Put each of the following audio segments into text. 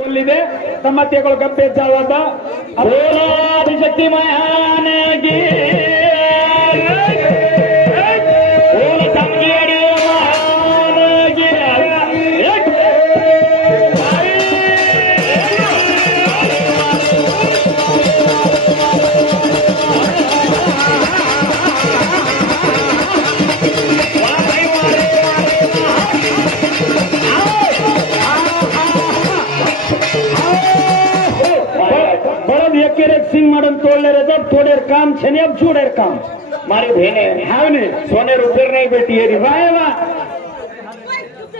बोलिದೆ ತಮ್ಮತ್ತೆಗಳು ಗಪ್ಪೆ ಜಾವಾದ ಆದಿಶಕ್ತಿ ಮಹಾನಗಿ ಓಲ ಸಂಗೇಡಿ ಮಹಾನಗಿ Singh madam तोड़ले रे जब थोड़े काम छे ने अब छोड़े काम मारी बहने हाव ने सोने रुपये नहीं बेटी है वाह वाह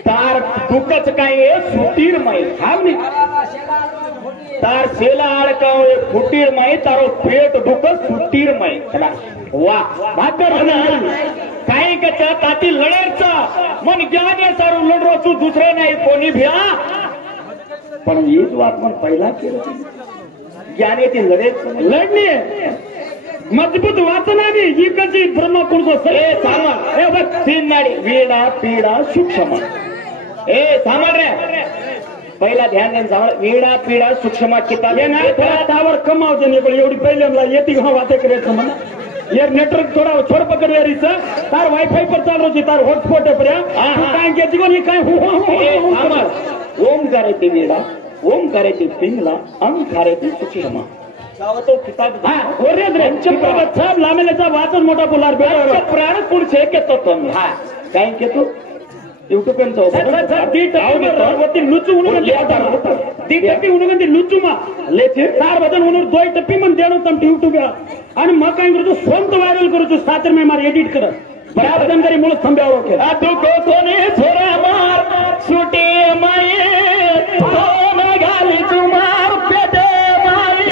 तार दुखच काय है सुटीर माई हाव ने तार सेला आड़का है फुटीर माई तारो पेट दुख सुटीर माई चला वाह भाकर ना काही कचा ताती लढेचा मन ज्ञाने सारू लढरो तू दुसरे नाही कोणी भ्या पण हीच बात मन पहिला केलं ज्ञाने ती लढणे मजबूत वाचनाने ही कशी ब्रह्मकुंड सामान हे बघ तीन नाडी वेडा पीडा सूक्ष्म ए सामान रे पहिला ध्यान देऊन सामान वेडा पीडा सूक्ष्म किताब हे ना त्यावर कमावते नाही पण एवढी पहिल्यांदा येते का वाते करायचं म्हणा ये नेटवर्क थोड़ा छोड़ पकड़ यार इस तार वाईफाई पर चाल रही तार हॉटस्पॉट है पर काय के जीवन ही काय सामान ओम करे ती वेडा ओम करे ती पिंगला अंग करे ती सूक्ष्म तो किताब हां ओरेंद्र चंपत साहब लामेलेचा वाचन मोठा बोलार बेटा प्राण पुढचे केतो तुम्ही हां काय केतो यूट्यूब पेंचो दी टप्पी लुचू उनुगन दी टप्पी उनुगन दी लुचू मा लेचे तार बदन उनुर दोय टप्पी मन देणो तम यूट्यूब आणि मग काय करतो स्वंत व्हायरल करतो सातर में मार एडिट कर बराबर दंगरी मुळे थांब्यावर ओके आ तू कोणी छोरा मार सुटी माये तुम्हार पेटे माई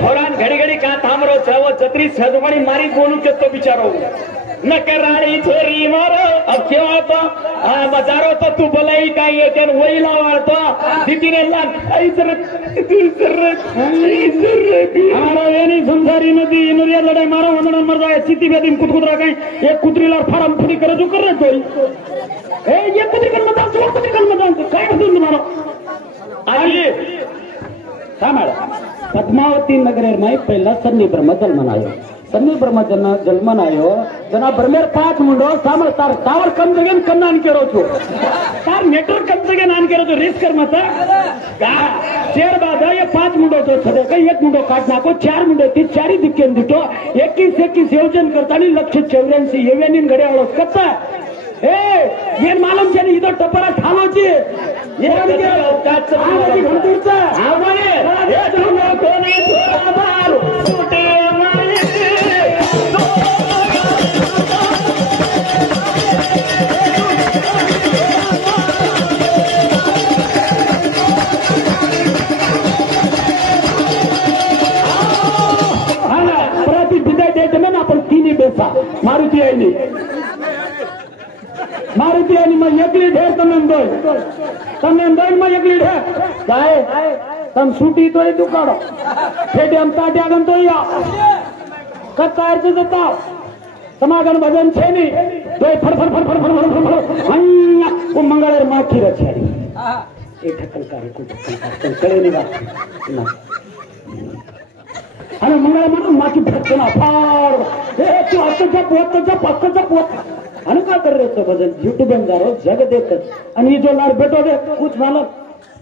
थोड़ा घड़ी घड़ी का थामरो चावो छत्री सजवाणी मारी बोलू के तो बिचारो नकराणी छोरी मारो अब क्यों आता बजारो तो तू बोलाई का ये क्या वही लावाड़ता दीदीने लाग इधर हमारा ये नहीं संसारी नदी इनरिया लड़ाई मारो वंदन मर जाए सिटी में दिन कुछ कुछ रखा एक कुतरी लार फार्म फुड़ी करे जो कर रहे कोई ए ये कुतरी कर मत आंसू कुतरी कर मत आंसू काय करतो तुम्हारा आइए सामाळ पद्मावती नगरेर माई पहिला सन्नी ब्रह्म जन्मनायो सन्नी ब्रह्म जन्मनायो जना ब्रह्मेर 5 मुंडो सामळ तार टावर कम जगेन कम नान केरो छो तार नेटवर्क कम जगेन नान केरो छो रिस्क कर मत का शेर बाजा ये 5 मुंडो तो छदे का एक मुंडो काट नाको 4 मुंडो ती चारी दिक्केन दितो 21 योजन करतानी 184 येवेनिन घडे आलो कत्ता ए ये मालूम छे इधर टपरा ठालोची ये के काच आवाजी घंटूरचा आवाने हे जोनो कोणी आभार सुटे माये हाना प्रति विदाय देते ना आपण तिनी बेसा मारुती आईनी मारुती आणि मग एकली ढेर તમે માં એકલી ઢેર काय તમ सूटी तो दुकाडो फेटे हम ताटे आगन तो या कतारचे जताव समागम भजन छे नी दोय फड़ फड़ फड़ फड़ फड़ फड़ फड़ हन्या वो मंगळर माखी रछारी ए ठकलकारी को ठकलकारी कळे नी बात ना आणि मंगळ म्हणून माखी फटकना फाड ए तू आत्ताचा पोत आणि का कर रहे भजन यूट्यूब में जा रहे जग देख आणि ये जो लार बेटो दे कुछ मालूम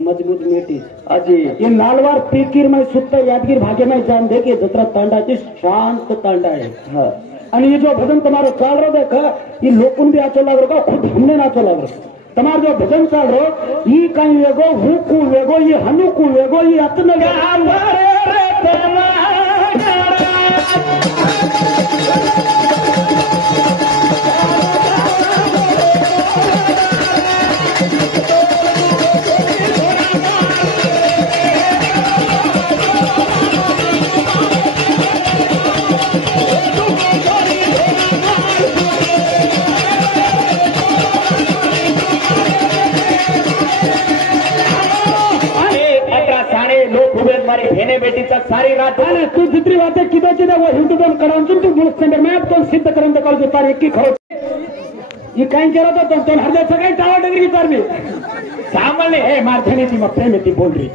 मजबूत मेटी अजी ये नालवार पीकीर में सुत्ता यादगीर भाग्य में जान दे के जत्रा तांडा की शांत तांडा है हां आणि ये जो भजन तुम्हारे चाल रहा देख ये लोकन भी आचो लाग रहा खुद हमने नाचो लाग रहा तुम्हार जो भजन चाल रहा ये कहीं वेगो हूं को वेगो ये हनु को वेगो ये अतने बेटीचा सारी रात आणि तू जितरी वाटे किती वो हिंदू करावून तू मुळच नंबर मॅप तो सिद्ध करून कळतो तार एक की खरं ही काय करत होतो तो हृदयाचं काही टावाटगरी विचारली सामान्य हे मारथणी ती मग प्रेम ती बोल रही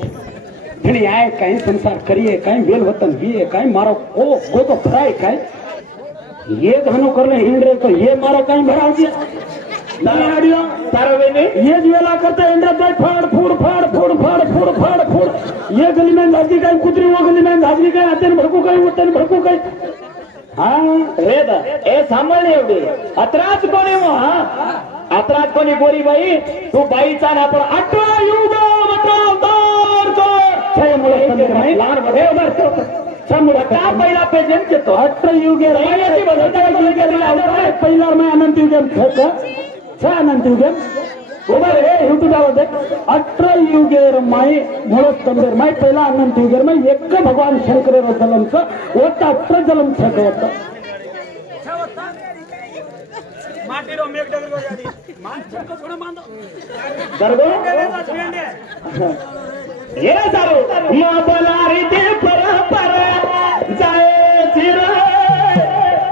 धणी आहे काही संसार करिए काही वेल वतन भी काही मारो गो तो भराय काय ये धनो करले हिंडरे तो ये मारो काही भराव दिया तारा वेने ये वेला करता हिंडा बाय फाड़ फूड फाड़ फूड फाड़ फूड फाड़ फूड ये गली में धाजगी काही कुत्री वो गली में धाजगी काही हातेन भडकू काही उठतेन भडकू काही हा रेद ए सांभाळणे एवढे अत्राच कोणी मग हा अत्राच कोणी गोरी बाई तू बाईचा ना आपण अठरा युग लहान का पहिला पेजेंट घेतो अठरा युगे पहिला मैं अनंत युगे अनंत युगे उभा रे युट्यूब अठरा युगेर माई मुळत तंबेर माई पहिला अनंत युगेर माई एक भगवान शंकर जलमचं ओट अठरा जलम छक होत हे सारू बलारी ते परंपरा जाय चिर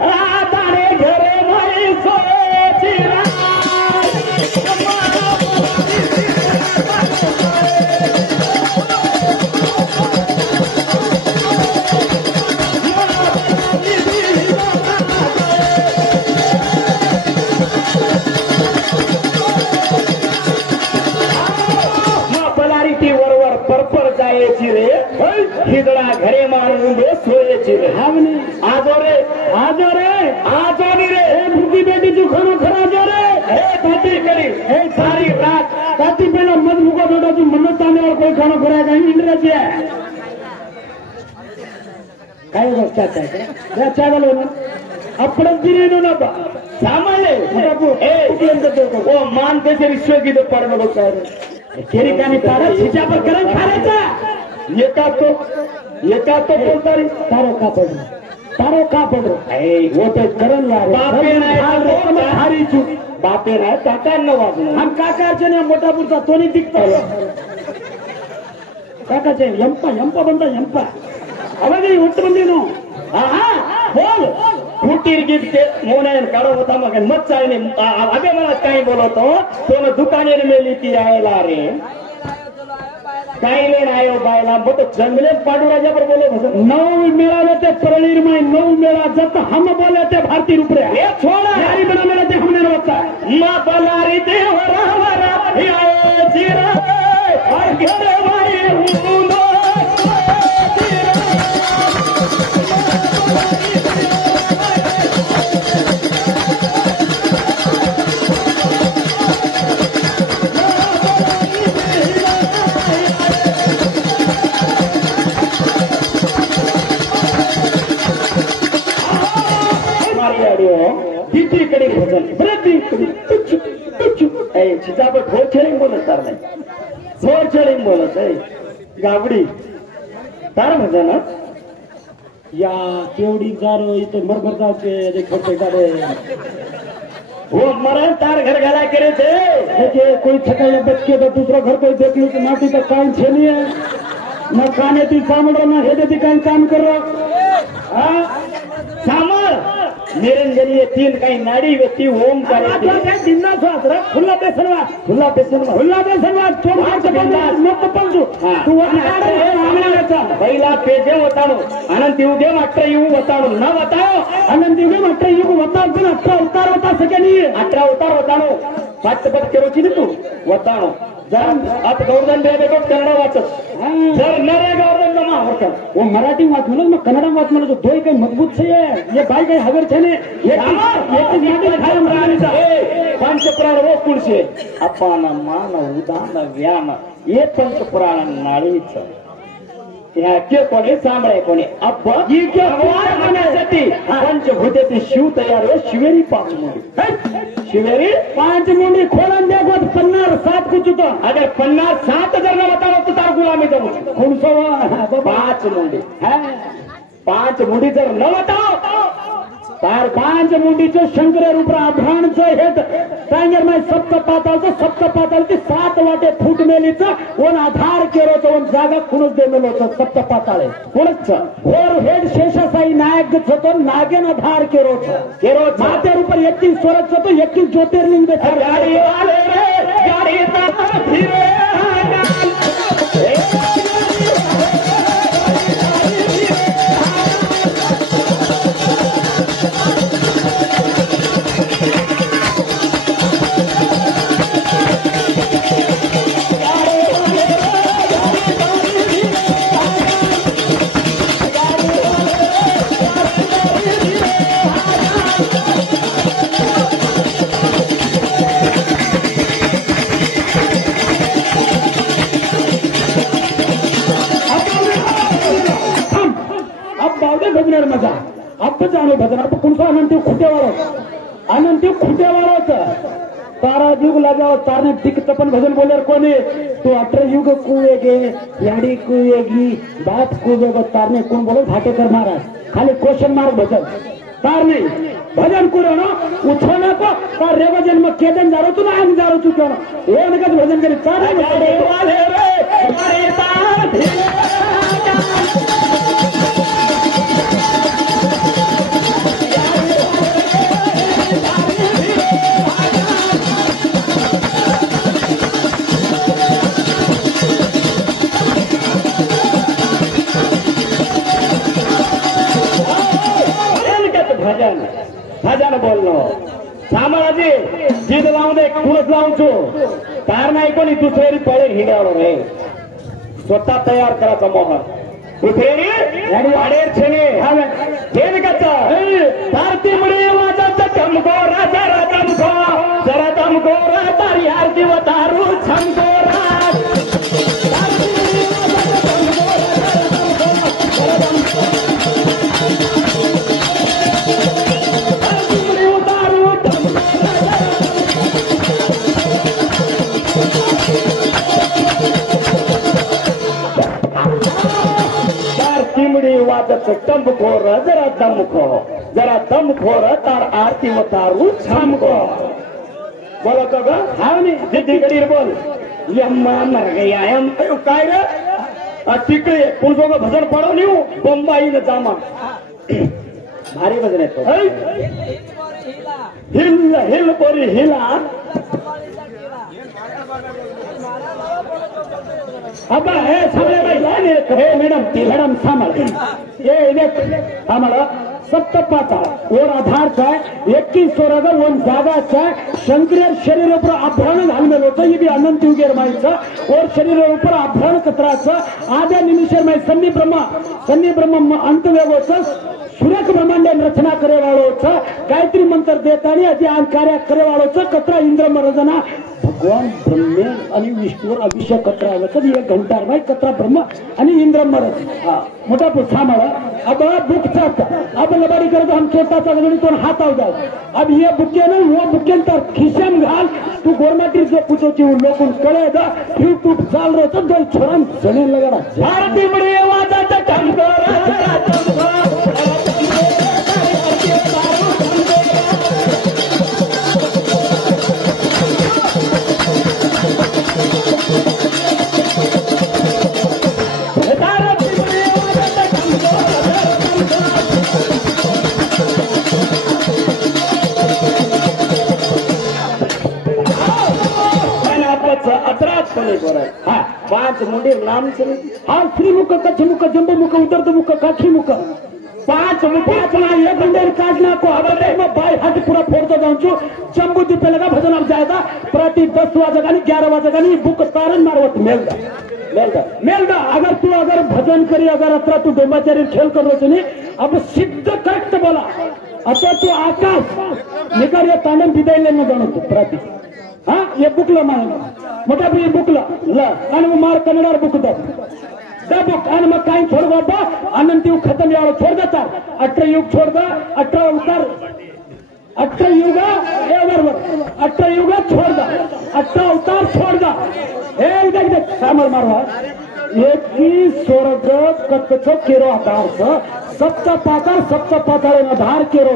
आदाने घरे माई सोचिरा हिजडा घरे मारून दे सोयची रे आजो रे भुकी बेटी तू खानो खरा जो रे हे ताती करी हे सारी रात ताती पेला मत मुका बेटा तू मन्नत ताने और कोई खानो खरा नहीं इंद्राजी है काय गोष्ट आहे त्या चावलो ना आपण दिली ना बा सामाले ओ मान कैसे विश्व की तो पढ़ लो सर केरी कानी पारा छिचा पर करन खारेचा एका तो बोलता रे तारो का पड़ वो तो करन ला हारी चू बापे नाही काका न वाजलो हम काकाचे ने मोठा पुरता तोनी दिखता काकाचे यंपा बनता अवगे ಒಟ್ಟು ಬಂದಿನು बोल कुटीर गिफ्ट मोने काढो होता मग मत चालणे अबे मला काही बोलतो तो दुकानेर मेली ती आयला रे काही नाही आयो बायला बट जन्मले पांडुराजा पर बोले नौ मेळा ते परळीर में नौ मेळा जत हम बोले ते भारती रुपरे हे छोड़ा यारी बना मेला ते हमने होता मा बलारी ते वरा आए जीरा और घरे भाई हुनो कडे भजन चितापट भोर छेडिंग बोलत तार नाही भोर छेडिंग बोलत आहे गाबडी तार भजन या केवडी जारो इथे मरमरता के खोटे काढे वो मरण तार घर घाला करे थे कोई थकाया बच के तो दूसरा घर कोई देख लो तो माटी तक काम छेनी है न खाने ती सामड़ न हेदे ती काम कर रहा सामर निरंजनीय तीन काही नाडी व्यक्ती ओम करे खुला बेसनवा पहिला पेजे वताणो अनंत युगे अठरा युग वताणो न वतायो अनंत युगे अठरा युग वताव पण अठरा उतार होता सके नाही 18 उतार वताणो पाच पद केरोची तू वताणो जरा आता गौरधन बेबे कन्नड वाचत जर नरे गौरधन जमा होता वो मराठी वाच म्हणून मग कन्नड वाच म्हणून दोय काही मजबूत छे ये बाय काही हगर छे ने पंचपुराण वो कुळशे अपान मान उदान व्यान ये पंचपुराण नाळीच या के कोणी सांभाळे कोणी अप्पा ही के होण्यासाठी पंचभूतेची शिव तयार हो शिवेरी पाच मुंडी शिवेरी 5 मुंडी खोलन देखो 50-60 कुछ तो अगर 50-60 जर न बताओ तो तार गुलामी जाऊ कौन सो 5 मुंडी है 5 मुंडी जर न बताओ तार 5 मुंडीचे शंकर रूप अभ्राणचं हेत सांगर माय सप्त पाताळचं 7 वाटे फूट मेलीचं वन आधार केरोचं वन जागा कुणच देमेलो होतं सप्त पाताळे कोणच घोर हेड शेषासाई नायक होतो नागेन धार केरो मातेर ऊपर 21 स्वरच होतो 21 ज्योतिर्लिंग बेचारे गाडी आले रे गाडी धीरे मजा अब जानो भजन अब कौन सा अनंत खुटेवाड़ा तारा युग लगा तारने दिख तपन भजन बोले कोने तो 18 युग कुएगे याड़ी कुएगी बात कुएगा तारने कौन बोलो भाटेकर महाराज खाली क्वेश्चन मार्क भजन तार नहीं भजन करो ना उछोना को तार रेवा जन्म केदन जा रहा तू ना आगे जा रहा तू क्यों ना वो नकद भजन करे तारे वाले रे तार भजन बोललो सामराजी जीत लावून दे कुणच लावून छो तार नाही कोणी दुसरी पळे हिंडावलो रे स्वतः तयार करायचा मोहर दुसरी वाडेर छेने हेन कच्चा तारती मुळे वाजाचा टमको राजा राजमको जरा टमको तारी आरती व तारू छमको टमको जरा दम खोर तार आरती व तारू छमको बोलो तो ग हाँ नहीं जिद्दी गडीर बोल यम्मा मर गया यम काय रे तिकडे पुणसो का भजन पडो न्यू बंबाई न जामा भारी भजन आहे हिल हिल बोरी हिला अब हे सामने भाई हे मैडम मैडम सामल ये देख हमारा सप्तपाता और आधार का 21 स्वराचा वन जागाचा शंकरीय शरीर ऊपर आभरण घालमेल होतं ये भी अनंत युगेर माईचा और शरीर ऊपर आभरण कत्राचं आद्या निमिषेर माई सन्नी ब्रह्म अंत वेगोचं सुरेख ब्रह्मांड रचना करे वाळोचं गायत्री मंत्र देतानी अति आन कार्य करे वाळोचं कत्रा इंद्र महाराजांना भगवान ब्रह्मे आणि विष्णूवर अभिषेक कत्रा आला एक घंटा भाई कत्रा ब्रह्म आणि इंद्र महाराज मोठा सांभाळा अब बुक चाहता अब लबाड़ी करे तो हम छोटा सा गणित तो हाथ आओ जाओ अब ये बुके ना वो बुके तर खिशम घाल तू गोरमाटी जो पूछो कि उन लोगों कळे दा फिर तू चाल रहो तो दो छोरम जने लगा भारती बड़ी आवाज आता हाँ 5 मुंडे नाम से हाँ श्रीमुख कच्छमुख जंबुमुख उदर्दमुख काठीमुख 5 एक मुंडे काटना को अब बाई हाथ पूरा फोड़ता जाऊँ छू जम्बू दीपे लगा भजन अब जाएगा प्रति 10 वाजगानी 11 वाजगानी बुक तारण मारवत मेलदा अगर तू अगर भजन करी अगर अत्र तू डोंबाचारी खेल करो नहीं अब सिद्ध करेक्ट बोला आता तू आकाश निकार ये तांडम बिदायले न जाणो तू प्रति हाँ ये बुकला मोटा ये बुकला आणि मार कन्नडार बुक दा बुक आणि मग काही छोड़ बाबा अनंत युग खत्म यावं छोड़ देता 18 युग छोड़ दा 18 उतार 18 युग बरोबर 18 युग छोड़ दा 18 उतार छोड़ दा हे देख सामर मारवा 21 स्वर्ग कच्च केरो आधार सप्त पाताळ आधार केरो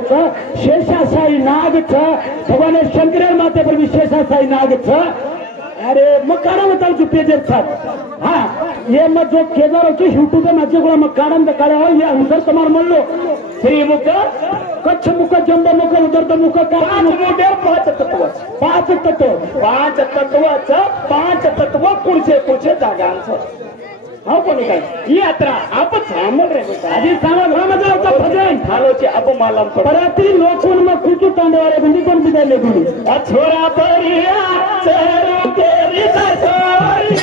शेषाशाही नाग भगवान शंकर माते पर शेषाशाही नाग अरे मग काढा होता पेजेर हाँ ये मग जो केदार होती युट्यूब माझे गुळा मग काढून काढा हे अंतर तुम्हाला म्हणलो श्रीमुख कच्छ मुख जंबो मुख उदरत मुख पाच मोठे पाच तत्व पाच तत्व पाच तत्व पुढचे जागांचं हा कोणी काय ही यात्रा आपण थांबल रे बेटा आधी सांगा माझा होता भजन हालोचे अपमालम पराती लोकून मग कुठू तांडवारे बंदी कोण बिदायले कोणी छोरा परिया चेहरा तेरी सरसोरी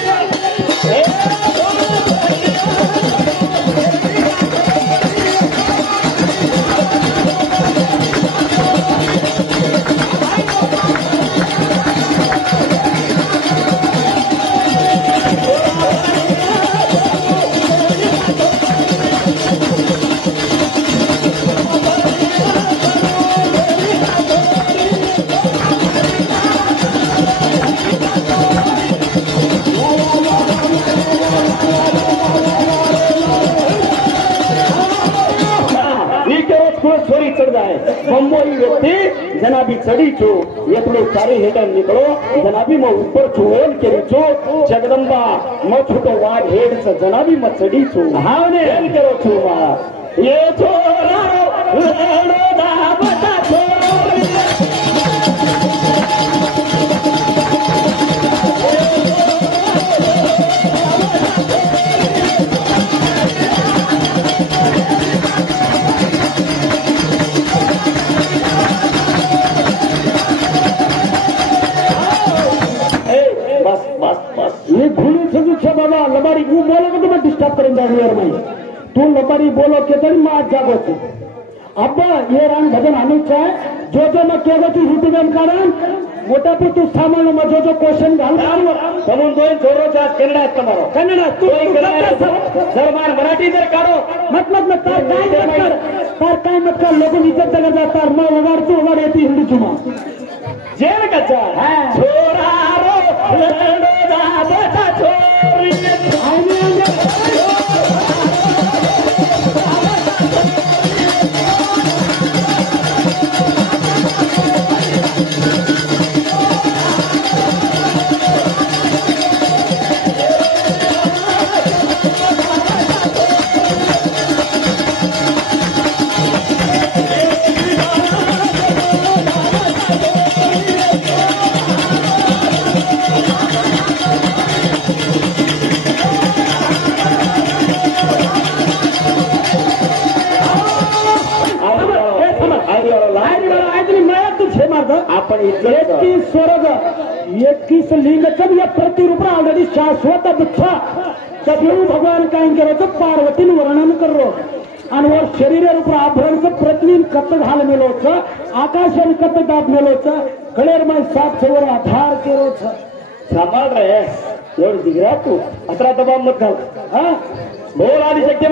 छोरी चढ़ जाए बम्बई व्यक्ति जनाबी चढ़ी छो एकड़ो सारी हेडर निकलो जनाबी मैं ऊपर छुओन के छो जगदम्बा मैं छुटो वाग हेड से जनाबी मैं चढ़ी छो हाँ ने हेल करो छो मारा ये छोरा लेडो दा बता बाबा लबारी वो बोलोगे तो मैं डिस्टर्ब करेंगे यार मैं तू लबारी बोलो के तरी मैं आज जागो तू अब ये रान भजन अनुचा है जो मैं केगा तू यूट्यूब कारण मोटा पे तू सामान में जो क्वेश्चन घाल तमुन दोन जोरो चास कन्नड आहे तुम्हारो कन्नड तू जर मार मराठी जर काढो मतलब मैं तार काय मत कर लोगों इज्जत जगह जाता मैं वगाड़ तू वगाड़ येती हिंदी चुमा जेल कच्चा है छोरा रो लेडो दा बेटा छोरी आपण एकवीस स्वर्ग 21 लिंग कब या प्रतिरूप ऑलरेडी शाश्वत बुद्धा कभी भगवान काय करो पार्वती वर्णन करो आणि वर शरीर रूप आभरण पृथ्वी कत घाल मेलो आकाश कत दाब मेलो कलेर में सात सवर आधार केरो सांभाळ रे एवढी दिगरा तू अतरा दबाव मत घाल हा बोल आदि शक्ती